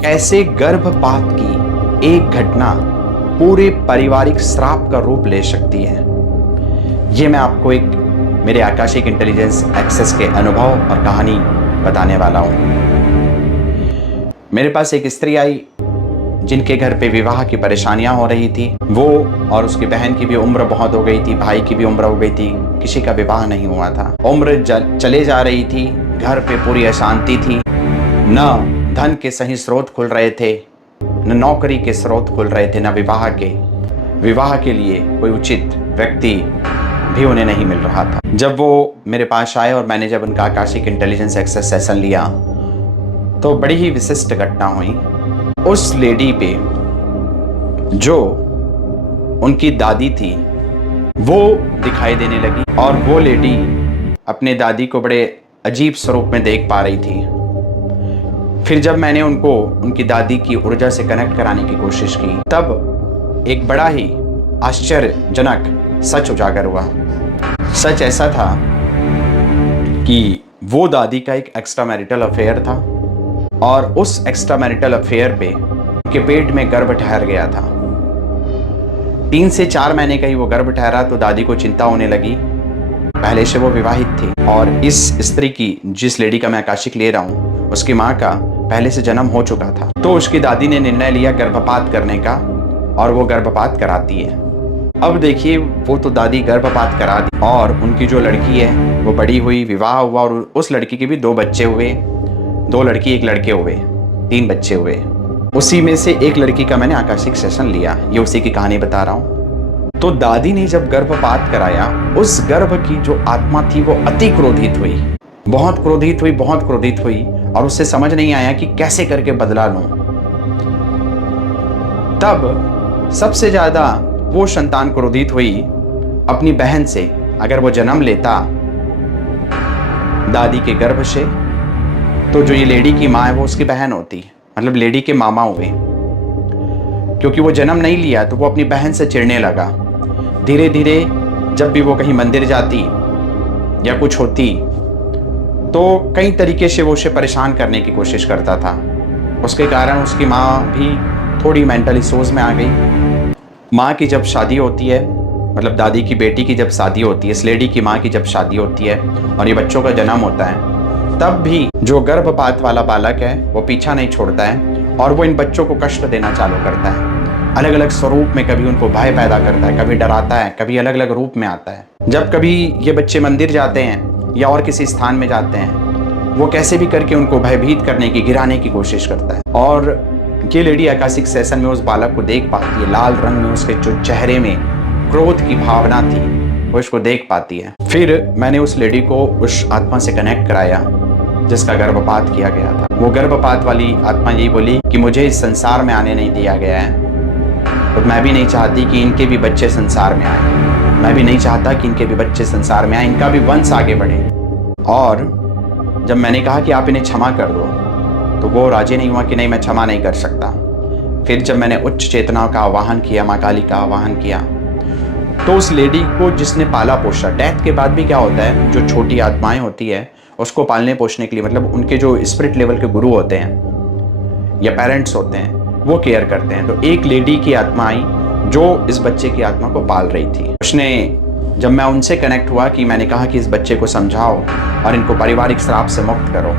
कैसे गर्भपात की एक घटना पूरे पारिवारिक श्राप का रूप ले सकती है, ये मैं आपको एक मेरे आकाशिक इंटेलिजेंस एक्सेस के अनुभव और कहानी बताने वाला हूँ। मेरे पास एक स्त्री आई जिनके घर पे विवाह की परेशानियां हो रही थी। वो और उसकी बहन की भी उम्र बहुत हो गई थी, भाई की भी उम्र हो गई थी, किसी का विवाह नहीं हुआ था। उम्र चले जा रही थी, घर पे पूरी अशांति थी, न धन के सही स्रोत खुल रहे थे, न नौकरी के स्रोत खुल रहे थे, न विवाह के लिए कोई उचित व्यक्ति भी उन्हें नहीं मिल रहा था। जब वो मेरे पास आए और मैंने जब उनका आकाशिक इंटेलिजेंस एक्सेस सेशन लिया तो बड़ी ही विशिष्ट घटना हुई। उस लेडी पे जो उनकी दादी थी वो दिखाई देने लगी और वो लेडी अपने दादी को बड़े अजीब स्वरूप में देख पा रही थी। फिर जब मैंने उनको उनकी दादी की ऊर्जा से कनेक्ट कराने की कोशिश की तब एक बड़ा ही आश्चर्यजनक सच उजागर हुआ। सच ऐसा था कि वो दादी का एक एक्स्ट्रा मैरिटल अफेयर था और उस एक्स्ट्रा मैरिटल अफेयर पे उनके पेट में गर्भ ठहर गया था। 3 से 4 महीने का ही वो गर्भ ठहरा तो दादी को चिंता होने लगी। पहले से वो विवाहित थी और इस स्त्री की, जिस लेडी का मैं आकाशिक ले रहा हूँ, उसकी माँ का पहले से जन्म हो चुका था। तो उसकी दादी ने निर्णय लिया गर्भपात करने का और वो गर्भपात कराती है। अब देखिए, वो तो दादी गर्भपात करा दी और उनकी जो लड़की है वो बड़ी हुई, विवाह हुआ और उस लड़की के भी 2 बच्चे हुए। 2 लड़की 1 लड़के हुए, 3 बच्चे हुए। उसी में से एक लड़की का मैंने आकाशिक सेशन लिया, ये उसी की कहानी बता रहा हूँ। तो दादी ने जब गर्भपात कराया, उस गर्भ की जो आत्मा थी वो अति क्रोधित हुई, बहुत क्रोधित हुई और उससे समझ नहीं आया कि कैसे करके बदला लूं। तब सबसे ज्यादा वो संतान क्रोधित हुई अपनी बहन से। अगर वो जन्म लेता दादी के गर्भ से तो जो ये लेडी की माँ है वो उसकी बहन होती, मतलब लेडी के मामा हुए। क्योंकि वो जन्म नहीं लिया तो वो अपनी बहन से चिढ़ने लगा। धीरे धीरे जब भी वो कहीं मंदिर जाती या कुछ होती तो कई तरीके से वो उसे परेशान करने की कोशिश करता था। उसके कारण उसकी माँ भी थोड़ी मेंटली सोच में आ गई। माँ की जब शादी होती है, मतलब दादी की बेटी की जब शादी होती है, इस लेडी की माँ की जब शादी होती है और ये बच्चों का जन्म होता है, तब भी जो गर्भपात वाला बालक है वो पीछा नहीं छोड़ता है और वो इन बच्चों को कष्ट देना चालू करता है। अलग अलग स्वरूप में, कभी उनको भय पैदा करता है, कभी डराता है, कभी अलग अलग रूप में आता है। जब कभी ये बच्चे मंदिर जाते हैं या और किसी स्थान में जाते हैं, वो कैसे भी करके उनको भयभीत करने की, गिराने की कोशिश करता है। और ये लेडी आकाशिक सेशन में उस बालक को देख पाती है। लाल रंग में उसके जो चेहरे में क्रोध की भावना थी वो इसको देख पाती है। फिर मैंने उस लेडी को उस आत्मा से कनेक्ट कराया जिसका गर्भपात किया गया था। वो गर्भपात वाली आत्मा यही बोली कि मुझे इस संसार में आने नहीं दिया गया है, तो मैं भी नहीं चाहती कि इनके भी बच्चे संसार में आए। मैं भी नहीं चाहता कि इनके भी बच्चे संसार में आए, इनका भी वंश आगे बढ़े। और जब मैंने कहा कि आप इन्हें क्षमा कर दो तो वो राजी नहीं हुआ कि नहीं, मैं क्षमा नहीं कर सकता। फिर जब मैंने उच्च चेतनाओं का आवाहन किया, माँ काली का आवाहन किया, तो उस लेडी को जिसने पाला पोसा, डेथ के बाद भी क्या होता है, जो छोटी आत्माएं होती है उसको पालने पोषने के लिए, मतलब उनके जो स्पिरिट लेवल के गुरु होते हैं या पेरेंट्स होते हैं, वो केयर करते हैं। तो एक लेडी की आत्मा आई जो इस बच्चे की आत्मा को पाल रही थी। उसने, जब मैं उनसे कनेक्ट हुआ कि मैंने कहा कि इस बच्चे को समझाओ और इनको पारिवारिक श्राप से मुक्त करो,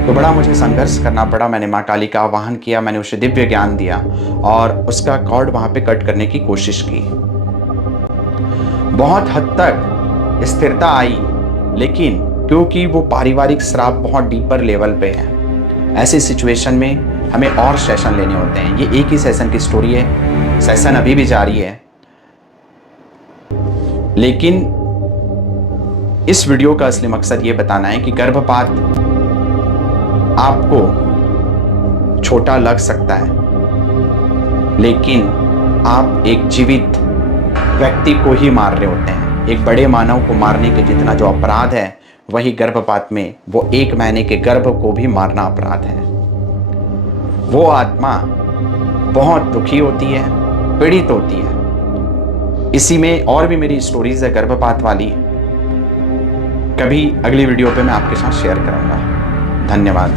तो बड़ा मुझे संघर्ष करना पड़ा। मैंने माँ काली का आवाहन किया, मैंने उसे दिव्य ज्ञान दिया और उसका कॉर्ड वहाँ पे कट करने की कोशिश की। बहुत हद तक स्थिरता आई, लेकिन क्योंकि वो पारिवारिक श्राप बहुत डीपर लेवल पे है, ऐसी सिचुएशन में हमें और सेशन लेने होते हैं। ये एक ही सेशन की स्टोरी है, सेशन अभी भी जारी है। लेकिन इस वीडियो का असली मकसद ये बताना है कि गर्भपात आपको छोटा लग सकता है, लेकिन आप एक जीवित व्यक्ति को ही मार रहे होते हैं। एक बड़े मानव को मारने के जितना जो अपराध है, वही गर्भपात में वो 1 महीने के गर्भ को भी मारना अपराध है। वो आत्मा बहुत दुखी होती है, पीड़ित होती है। इसी में और भी मेरी स्टोरीज है गर्भपात वाली, कभी अगली वीडियो पे मैं आपके साथ शेयर करूंगा। धन्यवाद।